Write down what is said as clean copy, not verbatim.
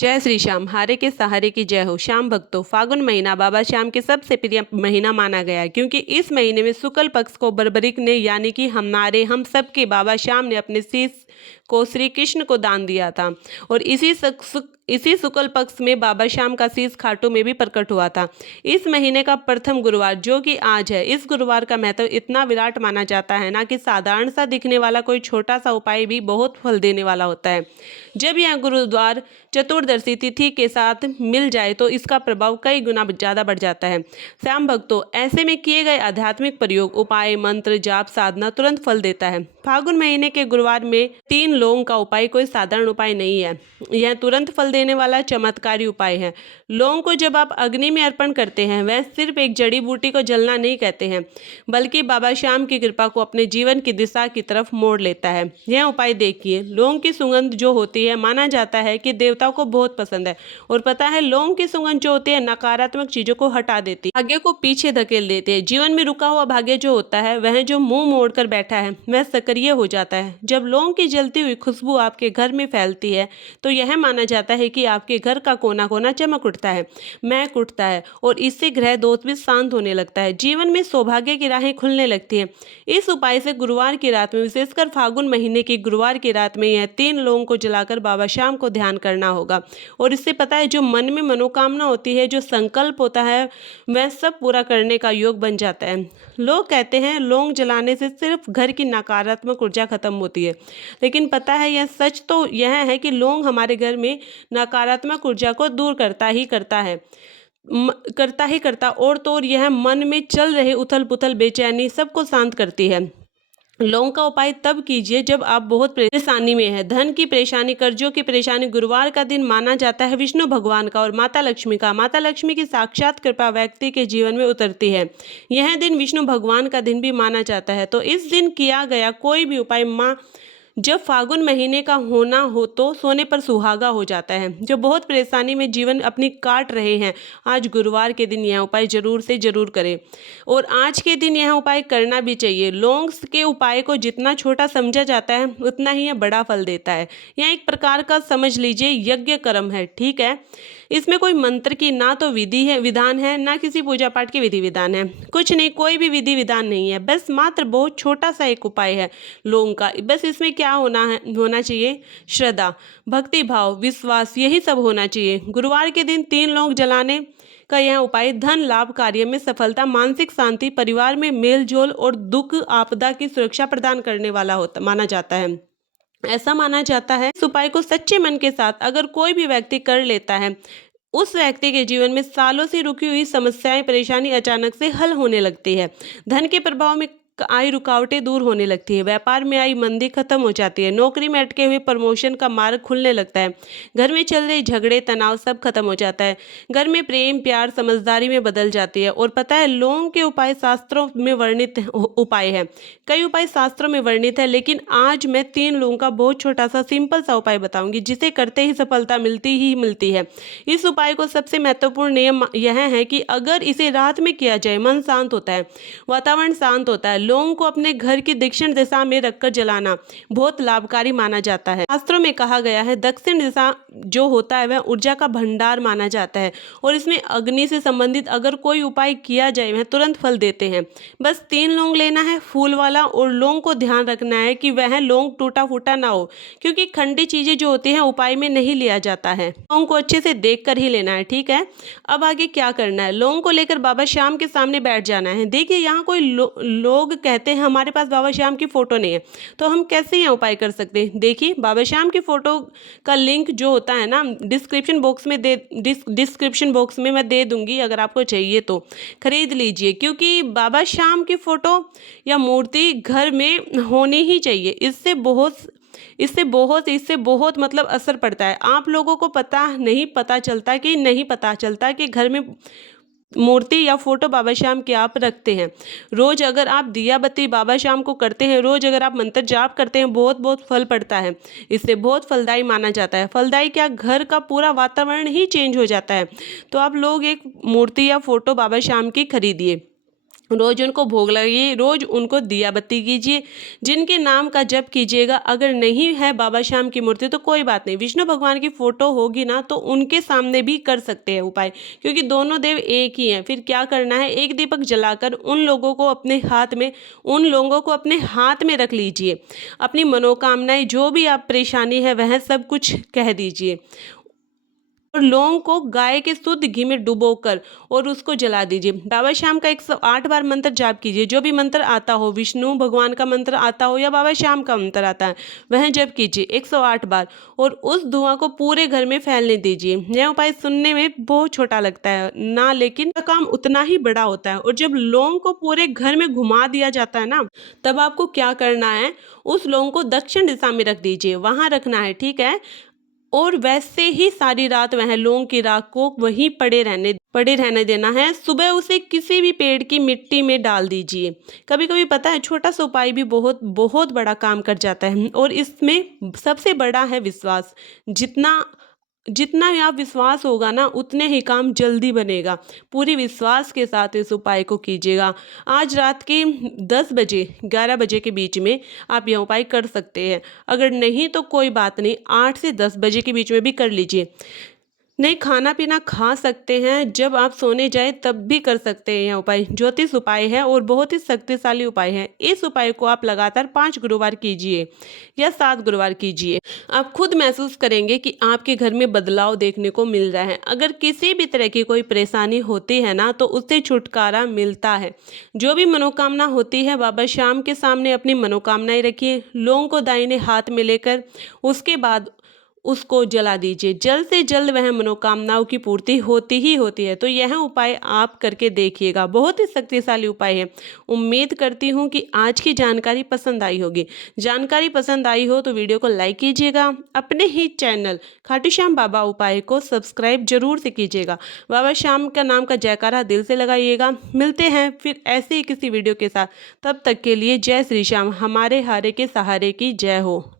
जय श्री श्याम, हारे के सहारे की जय हो। श्याम भक्तों, फागुन महीना बाबा श्याम के सबसे प्रिय महीना माना गया है, क्योंकि इस महीने में शुक्ल पक्ष को बर्बरिक ने यानी कि हम सब के बाबा श्याम ने अपने शीश को श्री कृष्ण को दान दिया था। और इसी शुक्ल पक्ष में बाबा श्याम का शीश खाटू में भी प्रकट हुआ था। इस महीने का प्रथम गुरुवार जो कि आज है, इस गुरुवार का महत्व इतना विराट माना जाता है ना कि साधारण सा दिखने वाला कोई छोटा सा उपाय भी बहुत फल देने वाला होता है। जब यह गुरुद्वार चतुर्दशी तिथि के साथ मिल जाए तो इसका प्रभाव कई गुना ज़्यादा बढ़ जाता है। श्याम भक्तों, ऐसे में किए गए आध्यात्मिक प्रयोग, उपाय, मंत्र, जाप, साधना तुरंत फल देता है। फागुन महीने के गुरुवार में 3 लौंग का उपाय कोई साधारण उपाय नहीं है। यह तुरंत फल देने वाला चमत्कारी उपाय है। लौंग को जब आप अग्नि में अर्पण करते हैं, वह सिर्फ एक जड़ी बूटी को जलना नहीं कहते हैं, बल्कि बाबा श्याम की कृपा को अपने जीवन की दिशा की तरफ मोड़ लेता है। यह उपाय देखिए, लौंग की सुगंध जो होती है, माना जाता है कि देवताओं को बहुत पसंद है। और पता है, लौंग की सुगंध जो होती है नकारात्मक चीजों को हटा देती है, भाग्य को पीछे धकेल देती है। जीवन में रुका हुआ भाग्य जो होता है, वह जो मुंह मोड़कर बैठा है, वह सक्रिय हो जाता है। जब लौंग की जलती हुई खुशबू आपके घर में फैलती है तो यह माना जाता है कि आपके घर का कोना कोना चमक उठता है, महक उठता है, और इससे ग्रह दोष भी शांत होने लगता है। जीवन में सौभाग्य की राहें खुलने लगती है। इस उपाय से गुरुवार की रात में, विशेषकर फागुन महीने की गुरुवार की रात में, यह 3 लौंग को जलाकर बाबा श्याम को ध्यान करना होगा। और इससे पता है, जो मन में मनोकामना होती है, जो संकल्प होता है, वह सब पूरा करने का योग बन जाता है। लोग कहते हैं लौंग जलाने से सिर्फ घर की नकारात्मक ऊर्जा खत्म होती है, लेकिन पता है यह सच तो यह है कि लौंग हमारे घर में नकारात्मक ऊर्जा को दूर करता ही करता है, और तो और यह मन में चल रहे उथल पुथल, बेचैनी सबको शांत करती है। लौंग का उपाय तब कीजिए जब आप बहुत परेशानी में हैं। धन की परेशानी, कर्जों की परेशानी। गुरुवार का दिन माना जाता है विष्णु भगवान का और माता लक्ष्मी का। माता लक्ष्मी की साक्षात कृपा व्यक्ति के जीवन में उतरती है। यह दिन विष्णु भगवान का दिन भी माना जाता है। तो इस दिन किया गया कोई भी उपाय जब फागुन महीने का होना हो तो सोने पर सुहागा हो जाता है। जो बहुत परेशानी में जीवन अपनी काट रहे हैं, आज गुरुवार के दिन यह उपाय जरूर से जरूर करें, और आज के दिन यह उपाय करना भी चाहिए। लौंग के उपाय को जितना छोटा समझा जाता है, उतना ही यह बड़ा फल देता है। यह एक प्रकार का समझ लीजिए यज्ञ कर्म है, ठीक है। इसमें कोई मंत्र की ना तो विधि है, विधान है, ना किसी पूजा पाठ की विधि विधान है, कुछ नहीं, कोई भी विधि विधान नहीं है। बस मात्र बहुत छोटा सा एक उपाय है लौंग का। बस इसमें क्या होना चाहिए? श्रद्धा, भक्ति भाव, विश्वास, यही सब होना चाहिए। गुरुवार के दिन 3 लौंग जलाने का यह उपाय धन लाभ, कार्य में सफलता, मानसिक शांति, परिवार में मेल जोल और दुख आपदा की सुरक्षा प्रदान करने वाला होता माना जाता है। ऐसा माना जाता है इस उपाय को सच्चे मन के साथ अगर कोई भी व्यक्ति कर लेता है, उस व्यक्ति के जीवन में सालों से रुकी हुई समस्याएं, परेशानी अचानक से हल होने लगती है। धन के प्रभाव में आई रुकावटें दूर होने लगती है। व्यापार में आई मंदी खत्म हो जाती है। नौकरी में अटके हुए प्रमोशन का मार्ग खुलने लगता है। घर में चल रहे झगड़े, तनाव सब खत्म हो जाता है। घर में प्रेम, प्यार, समझदारी में बदल जाती है। और पता है, लौंग के उपाय शास्त्रों में वर्णित उपाय है। कई उपाय शास्त्रों में वर्णित है, लेकिन आज मैं 3 लौंग का बहुत छोटा सा सिंपल सा उपाय बताऊंगी, जिसे करते ही सफलता मिलती ही मिलती है। इस उपाय को सबसे महत्वपूर्ण नियम यह है कि अगर इसे रात में किया जाए, मन शांत होता है, वातावरण शांत होता है। लौंग को अपने घर की दक्षिण दिशा में रखकर जलाना बहुत लाभकारी माना जाता है। शास्त्रों में कहा गया है, दक्षिण दिशा जो होता है वह ऊर्जा का भंडार माना जाता है, और इसमें अग्नि से संबंधित अगर कोई उपाय किया जाए वह तुरंत फल देते हैं। बस 3 लौंग लेना है, फूल वाला, और लौंग को ध्यान रखना है कि वह लौंग टूटा फूटा ना हो, क्योंकि खंडी चीजें जो होती हैं उपाय में नहीं लिया जाता है। लौंग को अच्छे से देख कर ही लेना है, ठीक है। अब आगे क्या करना है? लौंग को लेकर बाबा श्याम के सामने बैठ जाना है। देखिए, यहाँ कोई लोग कहते हैं हमारे पास बाबा श्याम की फोटो नहीं है, तो हम कैसे यह उपाय कर सकते हैं? देखिए, बाबा श्याम की फोटो का लिंक जो होता है ना, डिस्क्रिप्शन बॉक्स में मैं दे दूंगी, अगर आपको चाहिए तो खरीद लीजिए, क्योंकि बाबा श्याम की फोटो या मूर्ति घर में होनी ही चाहिए। इससे बहुत मतलब असर पड़ता है। आप लोगों को पता चलता कि घर में मूर्ति या फोटो बाबा श्याम की आप रखते हैं। रोज अगर आप दिया बत्ती बाबा श्याम को करते हैं, रोज अगर आप मंत्र जाप करते हैं, बहुत बहुत फल पड़ता है। इससे बहुत फलदायी माना जाता है। फलदायी क्या, घर का पूरा वातावरण ही चेंज हो जाता है। तो आप लोग एक मूर्ति या फोटो बाबा श्याम की खरीदिए। रोज उनको भोग लगाइए, रोज उनको दिया बत्ती कीजिए, जिनके नाम का जप कीजिएगा। अगर नहीं है बाबा श्याम की मूर्ति तो कोई बात नहीं, विष्णु भगवान की फोटो होगी ना तो उनके सामने भी कर सकते हैं उपाय, क्योंकि दोनों देव एक ही हैं। फिर क्या करना है, एक दीपक जलाकर उन लोगों को अपने हाथ में रख लीजिए। अपनी मनोकामनाएं, जो भी आप परेशानी है वह सब कुछ कह दीजिए और लौंग को गाय के शुद्ध घी में डुबोकर और उसको जला दीजिए। बाबा श्याम का 108 बार मंत्र जाप कीजिए। जो भी मंत्र आता हो, विष्णु भगवान का मंत्र आता हो या बाबा श्याम का मंत्र आता है, वह जप कीजिए 108 बार और उस धुआं को पूरे घर में फैलने दीजिए। यह उपाय सुनने में बहुत छोटा लगता है ना, लेकिन इसका काम उतना ही बड़ा होता है। और जब लौंग को पूरे घर में घुमा दिया जाता है ना, तब आपको क्या करना है, उस लौंग को दक्षिण दिशा में रख दीजिए, वहां रखना है, ठीक है। और वैसे ही सारी रात वह लौंग की राख को वहीं पड़े रहने देना है। सुबह उसे किसी भी पेड़ की मिट्टी में डाल दीजिए। कभी कभी पता है, छोटा सा उपाय भी बहुत बहुत बड़ा काम कर जाता है। और इसमें सबसे बड़ा है विश्वास। जितना जितना ही आप विश्वास होगा ना, उतने ही काम जल्दी बनेगा। पूरी विश्वास के साथ इस उपाय को कीजिएगा। आज रात के 10 बजे 11 बजे के बीच में आप यह उपाय कर सकते हैं। अगर नहीं तो कोई बात नहीं, 8 से 10 बजे के बीच में भी कर लीजिए। नहीं, खाना पीना खा सकते हैं, जब आप सोने जाए तब भी कर सकते हैं। यह उपाय ज्योतिष उपाय है और बहुत ही शक्तिशाली उपाय है। इस उपाय को आप लगातार 5 गुरुवार कीजिए या 7 गुरुवार कीजिए। आप खुद महसूस करेंगे कि आपके घर में बदलाव देखने को मिल रहा है। अगर किसी भी तरह की कोई परेशानी होती है ना, तो उससे छुटकारा मिलता है। जो भी मनोकामना होती है, बाबा श्याम के सामने अपनी मनोकामनाएं रखिए। लौंग को दाहिने हाथ में लेकर उसके बाद उसको जला दीजिए। जल्द से जल्द वह मनोकामनाओं की पूर्ति होती ही होती है। तो यह उपाय आप करके देखिएगा, बहुत ही शक्तिशाली उपाय है। उम्मीद करती हूँ कि आज की जानकारी पसंद आई होगी। जानकारी पसंद आई हो तो वीडियो को लाइक कीजिएगा। अपने ही चैनल खाटू श्याम बाबा उपाय को सब्सक्राइब जरूर से कीजिएगा। बाबा श्याम का नाम का जयकारा दिल से लगाइएगा। मिलते हैं फिर ऐसे ही किसी वीडियो के साथ। तब तक के लिए जय श्री श्याम। हमारे हारे के सहारे की जय हो।